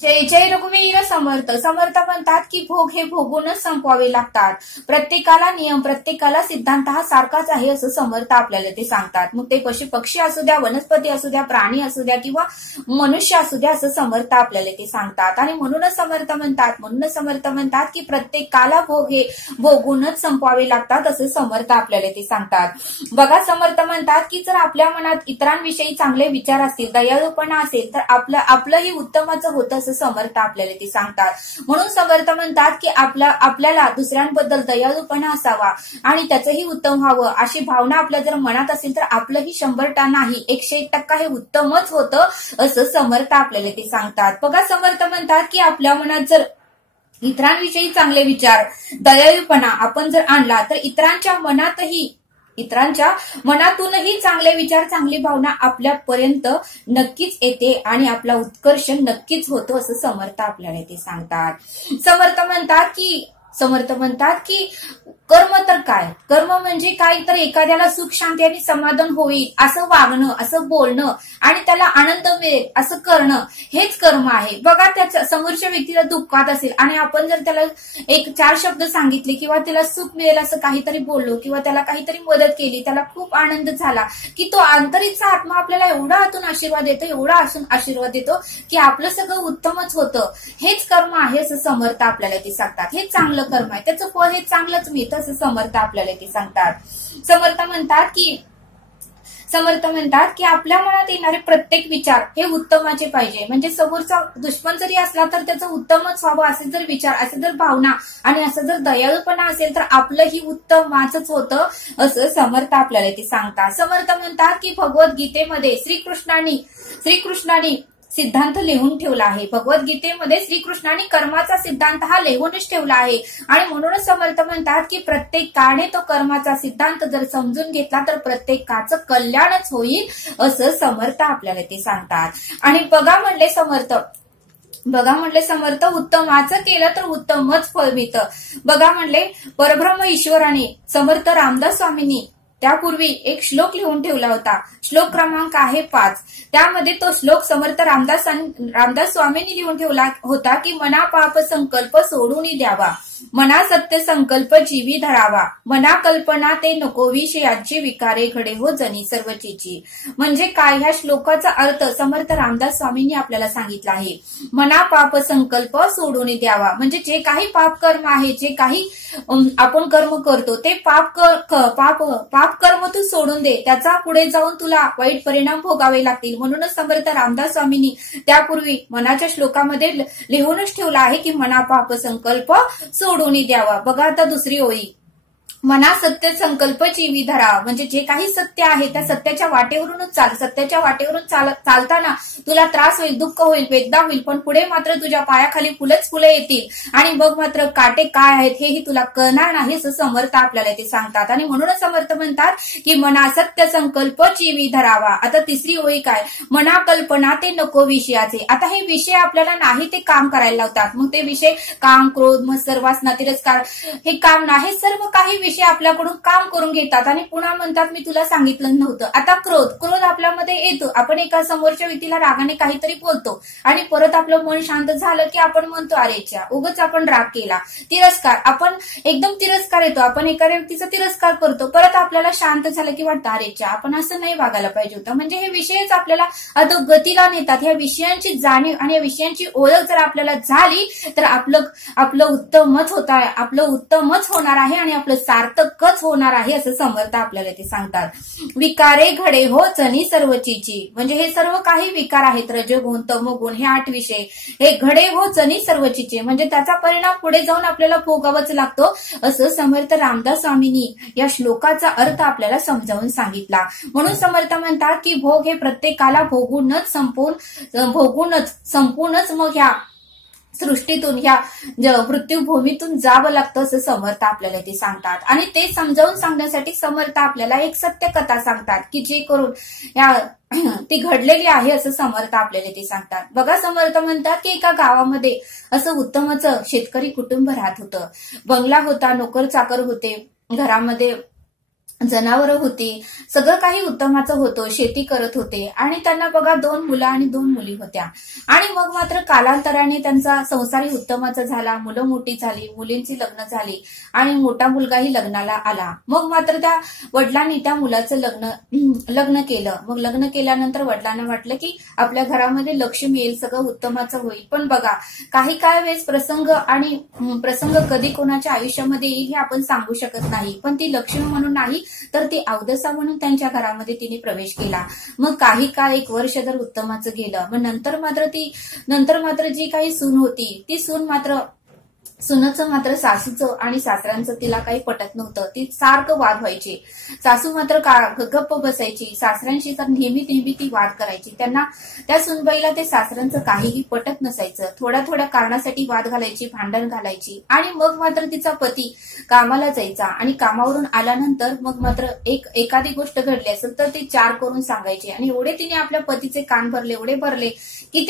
जय जय रघुवीर समर्थ. समर्थ म्हणतात की भोग हे भोगूनच संपवावे लागतात. प्रत्येकाला नियम, प्रत्येकाला सिद्धांत हा सारखाच आहे असं समर्थ आपल्याला ते सांगतात. मग ते पशु पक्षी असू द्या, वनस्पती असू द्या, प्राणी असू द्या किंवा मनुष्य असू द्या असं समर्थ आपल्याला ते सांगतात. आणि म्हणूनच समर्थ म्हणतात की प्रत्येकाला भोग हे भोगूनच संपवावे लागतात असं समर्थ आपल्याला ते सांगतात. बघा, समर्थ म्हणतात की जर आपल्या मनात इतरांविषयी चांगले विचार असतील, दयाळूपणा असेल तर आपलंही उत्तमच होतं असं समर्थ आपल्याला ते सांगतात. म्हणून समर्थ म्हणतात की आपल्याला दुसऱ्यांबद्दल दयाळूपणा असावा आणि त्याचंही उत्तम व्हावं अशी भावना आपल्या जर मनात असेल तर आपलंही 100% नाही 101% हे उत्तमच होतं असं समर्थ आपल्याला ते सांगतात. बघा, समर्थ म्हणतात की आपल्या मनात जर इतरांविषयी चांगले विचार, दयाळूपणा आपण जर आणला तर इतरांच्या मनातूनही चांगले विचार, चांगली भावना आपल्यापर्यंत नक्कीच येते आणि आपला उत्कर्ष नक्कीच होतो असं समर्थ आपल्याला ते सांगतात. समर्थ म्हणतात की कर्म तर काय, कर्म म्हणजे काय तर एखाद्याला सुख, शांती आणि समाधान होईल असं वागणं, असं बोलणं आणि त्याला आनंद मिळेल असं करणं हेच कर्म आहे. बघा, त्याच्या समोरच्या व्यक्तीला दुःखात असेल आणि आपण जर त्याला 4 शब्द सांगितले किंवा त्याला सुख मिळेल असं काहीतरी बोललो किंवा त्याला काहीतरी मदत केली, त्याला खूप आनंद झाला की तो आंतरिकचा आत्मा आपल्याला एवढा आतून आशीर्वाद देतो, एवढा असून आशीर्वाद देतो की आपलं सगळं उत्तमच होतं. हेच कर्म आहे असं समर्थ आपल्याला ते सांगतात. हे चांगलं कर्म आहे, त्याचं फळ हे चांगलंच मिळतं असं समर्थ आपल्याला ते सांगतात. समर्थ म्हणतात की आपल्या मनात येणारे प्रत्येक विचार हे उत्तमाचे पाहिजे. म्हणजे समोरचा दुश्मन जरी असला तर त्याचं उत्तमच व्हावं असे जर विचार, असे जर भावना आणि असं जर दयाळूपणा असेल तर आपलंही उत्तमाचंच होतं असं समर्थ आपल्याला ते सांगतात. समर्थ म्हणतात की भगवद्गीतेमध्ये श्रीकृष्णाने सिद्धांत लिहून ठेवला आहे. भगवद्गीतेमध्ये श्रीकृष्णाने कर्माचा सिद्धांत हा लिहूनच ठेवला आहे आणि म्हणूनच समर्थ म्हणतात की प्रत्येकाने तो कर्माचा सिद्धांत जर समजून घेतला तर प्रत्येकाचं कल्याणच होईल असं समर्थ आपल्याला ते सांगतात. आणि बघा म्हणले समर्थ उत्तमाचं केलं तर उत्तमच फळ मिळतं. बघा म्हणले परब्रह्म ईश्वराने समर्थ रामदास स्वामींनी त्यापूर्वी एक श्लोक लिहून ठेवला होता. श्लोक क्रमांक आहे 5. त्यामध्ये तो श्लोक समर्थ रामदास स्वामींनी लिहून ठेवला होता की मना पाप संकल्प सोडून द्यावा, मना सत्य संकल्प जीवी धरावा, मना कल्पना ते नको विषयाची विकारे घडे हो जनी सर्वचीची. म्हणजे काय, ह्या श्लोकाचा अर्थ समर्थ रामदास स्वामींनी आपल्याला सांगितला आहे. मना पाप संकल्प सोडून द्यावा म्हणजे जे काही पाप कर्म आहे, जे काही आपण कर्म करतो ते पाप कर्म तू सोडून दे, त्याचा पुढे जाऊन तुला वाईट परिणाम भोगावे लागतील. म्हणूनच समर्थ रामदास स्वामींनी त्यापूर्वी मनाच्या श्लोकामध्ये लिहूनच ठेवला आहे की मना पाप संकल्प सोडून द्यावा. बघा आता दुसरी ओळी, मना सत्य संकल्प जीवी धरा म्हणजे जे काही सत्य आहे त्या सत्याच्या वाटेवरूनच चाल. सत्याच्या वाटेवरून चालताना तुला त्रास होईल, दुःख होईल, वेदना होईल, पण पुढे मात्र तुझ्या पायाखाली फुले येतील आणि बघ मात्र काटे काय आहेत हेही तुला कळणार नाही असं समर्थ आपल्याला ते सांगतात. आणि म्हणूनच समर्थ म्हणतात की मना सत्य संकल्प जीवी धरावा. आता तिसरी ओळी काय, मना कल्पना ते नको विषयाचे. आता हे विषय आपल्याला नाही ते काम करायला लावतात. मग ते विषय काम, क्रोध, मत्सर, वासना, तिरस्कार हे काम नाही, सर्व काही विषय आपल्याकडून काम करून घेतात आणि पुन्हा म्हणतात मी तुला सांगितलं नव्हतं. आता क्रोध आपल्यामध्ये येतो. आपण एका समोरच्या व्यक्तीला रागाने काहीतरी बोलतो आणि परत आपलं मन शांत झालं की आपण म्हणतो अरेच्या उगाच आपण राग केला. तिरस्कार, आपण एकदम तिरस्कार येतो, आपण एखाद्या व्यक्तीचा तिरस्कार करतो, परत आपल्याला शांत झालं की वाटतं अरेच्या आपण असं नाही वागायला पाहिजे होतं. म्हणजे हे विषयच आपल्याला अधोगतीला नेतात. ह्या विषयांची जाणीव आणि या विषयांची ओळख जर आपल्याला झाली तर आपलं उत्तमच होणार आहे आणि आपलं सार्थकच होणार आहे असं समर्थ आपल्याला ते सांगतात. विकारे घडे हो जनी सर्वचीची म्हणजे हे सर्व काही विकार आहेत, रजोगुण, तमोगुण हे 8 विषय हे घडे हो जनी सर्वचीचे म्हणजे त्याचा परिणाम पुढे जाऊन आपल्याला भोगावाच लागतो असं समर्थ रामदास स्वामींनी या श्लोकाचा अर्थ आपल्याला समजावून सांगितला. म्हणून समर्थ म्हणतात की भोग हे प्रत्येकाला भोगूनच संपूर्णच मग ह्या सृष्टीतून ह्या मृत्यूभूमीतून जावं लागतं असं समर्थ आपल्याला ते सांगतात. आणि ते समजावून सांगण्यासाठी समर्थ आपल्याला एक सत्य कथा सांगतात की जे करून ती घडलेली आहे असं समर्थ आपल्याला ते सांगतात. बघा, समर्थ म्हणतात की एका गावामध्ये असं उत्तमच शेतकरी कुटुंब राहत होतं. बंगला होता, नोकर चाकर होते, घरामध्ये जनावरं होती, सगळं काही उत्तमाचं होतं, शेती करत होते आणि त्यांना बघा 2 मुलं आणि 2 मुली होत्या. आणि मग मात्र कालांतराने त्यांचा संसारही उत्तमाचा झाला, मुलं मोठी झाली, मुलींची लग्न झाली आणि मोठा मुलगाही लग्नाला आला. मग मात्र त्या वडिलांनी त्या मुलाचं लग्न केलं. मग लग्न केल्यानंतर वडिलांना वाटलं की आपल्या घरामध्ये लक्ष्मी येईल, सगळं उत्तमाचं होईल. पण बघा काही काय वेळेस प्रसंग कधी कोणाच्या आयुष्यामध्ये येईल हे आपण सांगू शकत नाही. पण ती लक्ष्मी म्हणून नाही तर ती अवदसा म्हणून त्यांच्या घरामध्ये तिने प्रवेश केला. मग काही काळ 1 वर्ष जर उत्तमाचं गेलं, मग नंतर मात्र जी काही सून होती ती सुनाचं मात्र सासूचं आणि सासऱ्यांचं तिला काही पटत नव्हतं. ती सारखं वाद व्हायची. सासू मात्र गप्प बसायची, सासऱ्यांशी तर नेहमी ती वाद करायची. त्या सुनबाईला ते सासऱ्यांचं काहीही पटत नसायचं. थोड्या कारणासाठी वाद घालायची, भांडण घालायची. आणि मग मात्र तिचा पती कामाला जायचा आणि कामावरून आल्यानंतर मग मात्र एखादी गोष्ट घडली असेल तर ती 4 करून सांगायची. आणि एवढे तिने आपल्या पतीचे कान भरले, एवढे भरले की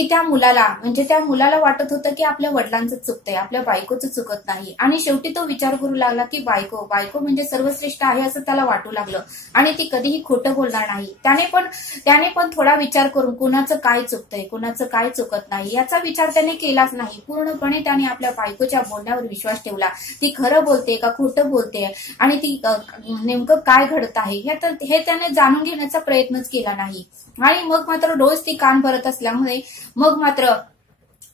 त्या मुलाला वाटत होतं की आपल्या वडिलांचं चुकतंय, आपल्या बायकोचं चुकत नाही. आणि शेवटी तो विचार करू लागला की बायको म्हणजे सर्वश्रेष्ठ आहे असं त्याला वाटू लागलं आणि ती कधीही खोटं बोलणार नाही. त्याने पण थोडा विचार करून कुणाचं काय चुकतंय, कुणाचं काय चुकत नाही याचा विचार त्याने केलाच नाही. पूर्णपणे त्याने आपल्या बायकोच्या बोलण्यावर विश्वास ठेवला. ती खरं बोलते का खोटं बोलते आणि ती नेमकं काय घडत आहे हे त्याने जाणून घेण्याचा प्रयत्नच केला नाही. आणि मग मात्र रोज ती कान भरत असल्यामुळे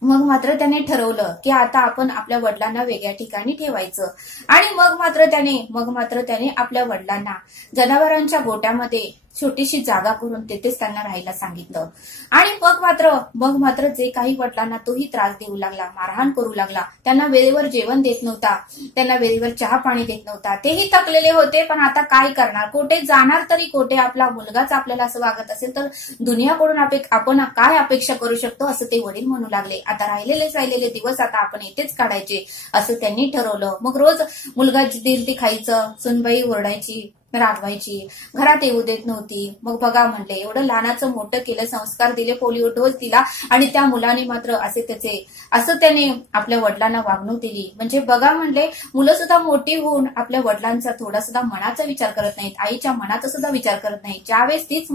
मग मात्र त्याने ठरवलं की आता आपण आपल्या वडिलांना वेगळ्या ठिकाणी ठेवायचं. आणि मग मात्र त्याने आपल्या वडिलांना जनावरांच्या गोट्यामध्ये छोटीशी जागा करून तेथेच त्यांना राहायला सांगितलं. आणि मग मात्र जे काही वडिलांना तोही त्रास देऊ लागला, मारहाण करू लागला. त्यांना वेळेवर जेवण देत नव्हता, त्यांना वेळेवर चहा पाणी देत नव्हता. तेही थकलेले होते, पण आता काय करणार, कोठे जाणार तरी कोठे. आपला मुलगाच आपल्याला असं वागत असेल तर दुनियाकडून आपण काय अपेक्षा करू शकतो असं ते वडील म्हणू लागले. आता राहिलेले दिवस आता आपण इथेच काढायचे असं त्यांनी ठरवलं. मग रोज मुलगा देईल ती खायचं, सुनबाई ओरडायची, रागवायची, घरात येऊ देत नव्हती. मग बघा म्हणले एवढं लहानाचं मोठं केलं, संस्कार दिले, पोलिओ डोस दिला आणि त्या मुलाने मात्र असं त्याने आपल्या वडिलांना वागणूक दिली. म्हणजे बघा म्हणले मुलं सुद्धा मोठी होऊन आपल्या वडिलांचा थोडा सुद्धा मनाचा विचार करत नाहीत, आईच्या मनाचा सुद्धा विचार करत नाहीत. ज्यावेळेस तीच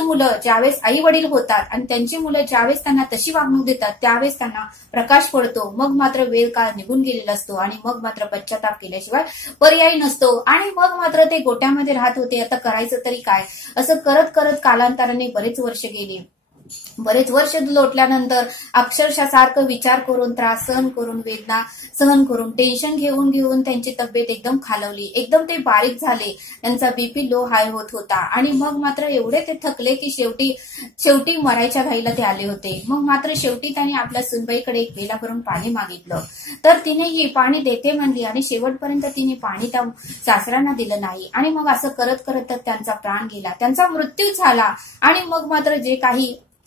मुलं ज्यावेळेस आई वडील होतात आणि त्यांची मुलं ज्यावेळेस त्यांना तशी वागणूक देतात त्यावेळेस त्यांना प्रकाश पडतो. मग मात्र वेळ काळ निघून गेलेला असतो आणि मग मात्र पश्चाताप केल्याशिवाय पर्याय नसतो. आणि मग मात्र ते गोट्यामध्ये राहत होते. आता करायचं तरी काय, असं करत करत कालांतराने बरेच वर्ष गेली. बरेच वर्ष लोटल्यानंतर अक्षरशः सारखं विचार करून, त्रास सहन करून, वेदना सहन करून, टेन्शन घेऊन त्यांची तब्येत एकदम खालवली. एकदम ते बारीक झाले, त्यांचा बीपी लो हाय होत होता. आणि मग मात्र एवढे ते थकले की शेवटी मरायच्या घाईला ते आले होते. मग मात्र शेवटी त्यांनी आपल्या सुनबाईकडे एक पेला भरून पाणी मागितलं तर तिनेही पाणी देते म्हणली आणि शेवटपर्यंत तिने पाणी त्या सासऱ्यांना दिलं नाही. आणि मग असं करत त्यांचा प्राण गेला, त्यांचा मृत्यू झाला. आणि मग मात्र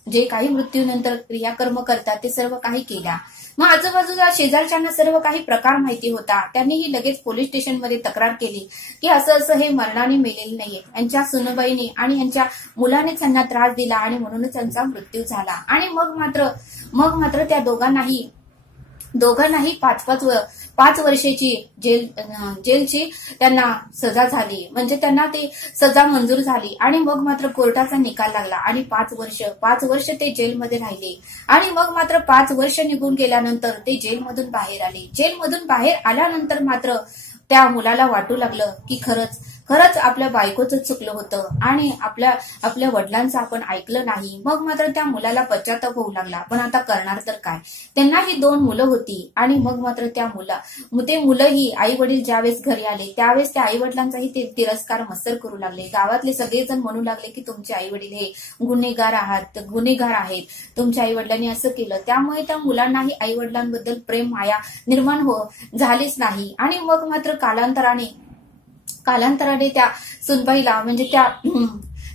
जे काही मृत्यूनंतर क्रियाकर्म करतात ते सर्व काही केल्या. मग आजूबाजूला शेजारच्यांना सर्व काही प्रकार माहिती होता. त्यांनीही लगेच पोलीस स्टेशनमध्ये तक्रार केली की असं हे मरणाने मेलेले नाहीये, यांच्या सुनबाईने आणि यांच्या मुलाने त्यांना त्रास दिला आणि म्हणूनच त्यांचा मृत्यू झाला. आणि मग मात्र त्या दोघांनाही 5 वर्षाची जेलची त्यांना सजा झाली. म्हणजे त्यांना ती सजा मंजूर झाली. आणि मग मात्र कोर्टाचा निकाल लागला आणि 5 वर्ष ते जेलमध्ये राहिले. आणि मग मात्र 5 वर्ष निघून गेल्यानंतर ते जेलमधून बाहेर आले. जेलमधून बाहेर आल्यानंतर मात्र त्या मुलाला वाटू लागलं की खरंच आपल्या बायकोचं चुकलं होतं आणि आपल्या वडिलांचं आपण ऐकलं नाही. मग मात्र त्या मुलाला पश्चाताप होऊ लागला. पण आता करणार तर काय, त्यांनाही 2 मुलं होती. आणि मग मात्र ते मुलंही आई वडील ज्यावेळेस घरी आले त्यावेळेस त्या आई वडिलांचाही ते तिरस्कार मत्सर करू लागले. गावातले सगळेजण म्हणू लागले की तुमचे आई वडील हे गुन्हेगार आहेत, तुमच्या आई वडिलांनी असं केलं. त्यामुळे त्या मुलांनाही आई वडिलांबद्दल प्रेम माया निर्माण झालीच नाही. आणि मग मात्र कालांतराने त्या सुनबाईला म्हणजे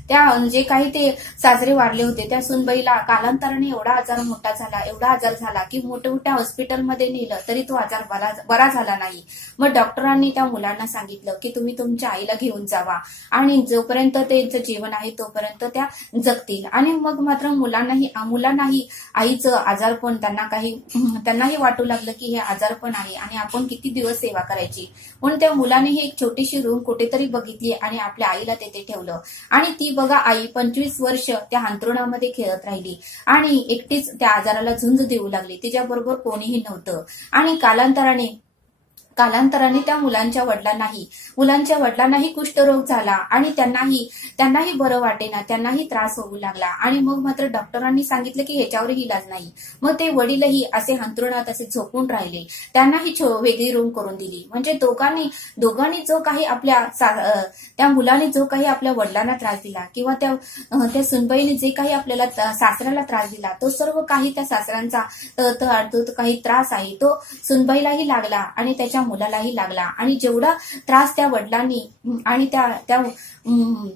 त्या जे काही ते सासरे वारले होते त्या सुनबाईला कालांतराने एवढा आजार मोठा झाला, एवढा आजार झाला की मोठ्या मोठ्या हॉस्पिटलमध्ये नेलं तरी तो आजार बरा झाला नाही. मग डॉक्टरांनी त्या मुलांना सांगितलं की तुम्ही तुमच्या आईला घेऊन जावा आणि जोपर्यंत त्यांचं जीवन आहे तोपर्यंत त्या जगतील. आणि मग मात्र मुलांनाही आईचं आजारपण त्यांनाही वाटू लागलं की हे आजारपण आहे आणि आपण किती दिवस सेवा करायची. म्हणून त्या मुलानेही एक छोटीशी रूम कुठेतरी बघितली आणि आपल्या आईला तेथे ठेवलं. आणि ती बघा आई 25 वर्ष त्या अंथरुणामध्ये खेळत राहिली आणि एकटीच त्या आजाराला झुंज देऊ लागली. तिच्याबरोबर कोणीही नव्हतं. आणि कालांतराने त्या मुलांच्या वडिलांनाही कुष्ठरोग झाला आणि त्यांनाही बरं वाटेना, त्यांनाही त्रास होऊ लागला. आणि मग मात्र डॉक्टरांनी सांगितलं की ह्याच्यावरही इलाज नाही. मग ते वडीलही असे अंथरुणात असे झोपून राहिले. त्यांनाही वेगळी रूम करून दिली. म्हणजे दोघांनी जो काही त्या मुलाने जो काही आपल्या वडिलांना त्रास दिला किंवा त्या सुनबाईने जे काही आपल्याला सासऱ्याला त्रास दिला तो सर्व काही त्या सासऱ्यांचा काही त्रास आहे तो सुनबाईलाही लागला आणि त्याच्या मुलालाही लागला. आणि जेवढा त्रास त्या वडिलांनी आणि त्या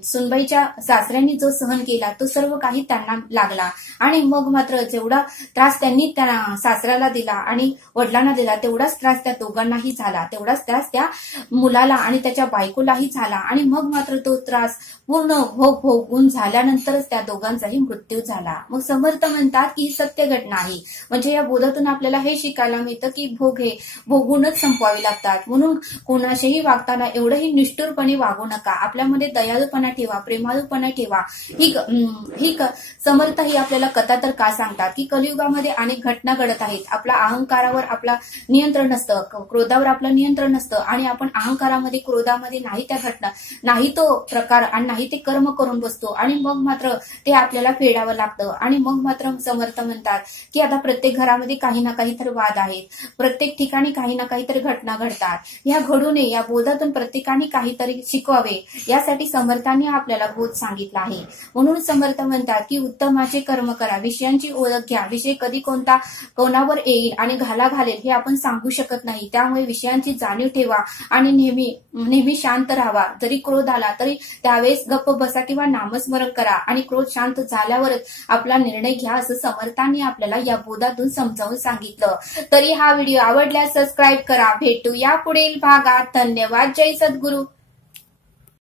सुनबाईच्या सासऱ्यांनी जो सहन केला तो सर्व काही त्यांना लागला. आणि मग मात्र जेवढा त्रास त्यांनी त्या सासऱ्याला दिला आणि वडिलांना दिला तेवढाच त्रास त्या दोघांनाही झाला, तेवढाच त्रास त्या मुलाला आणि त्याच्या बायकोलाही झाला. आणि मग मात्र तो त्रास पूर्ण भोगून झाल्यानंतरच त्या दोघांचाही मृत्यू झाला. मग समर्थ म्हणतात की ही सत्य घटना आहे. म्हणजे या बोधातून आपल्याला हे शिकायला मिळतं की भोग हे भोगूनच संपवावे लागतात. म्हणून कोणाशीही वागताना एवढंही निष्ठुरपणे वागू नका. आपल्यामध्ये दयाळूपणा ठेवा, प्रेमाळूपणा ठेवा. ही समर्थ ही आपल्याला कथा तर का सांगतात की कलियुगामध्ये अनेक घटना घडत आहेत. आपला अहंकारावर आपला नियंत्रण नसतं, क्रोधावर आपलं नियंत्रण नसतं आणि आपण अहंकारामध्ये क्रोधामध्ये नाही त्या घटना नाही तो प्रकार आणि नाही ते कर्म करून बसतो आणि मग मात्र ते आपल्याला फेडावं लागतं. आणि मग मात्र समर्थ म्हणतात की आता प्रत्येक घरामध्ये काही ना काहीतरी वाद आहेत, प्रत्येक ठिकाणी काही ना काहीतरी घटना घडतात. ह्या घडू नये या बोधातून प्रत्येकाने काहीतरी शिकवावे यासाठी समर्थांनी आपल्याला बोध सांगितला आहे. म्हणून समर्थ म्हणतात की उत्तमाचे कर्म करा, विषयांची ओळख घ्या. विषय कधी कोणावर येईल आणि घालेल हे आपण सांगू शकत नाही. त्यामुळे विषयांची जाणीव ठेवा आणि नेहमी शांत राहावा. जरी क्रोध आला तरी त्यावेळेस गप्प बसा किंवा नामस्मरण करा आणि क्रोध शांत झाल्यावरच आपला निर्णय घ्या असं समर्थांनी आपल्याला या बोधातून समजावून सांगितलं. तरी हा व्हिडिओ आवडल्यास सबस्क्राईब करा. भेटू या पुढील भागात. धन्यवाद. जय सद्गुरू.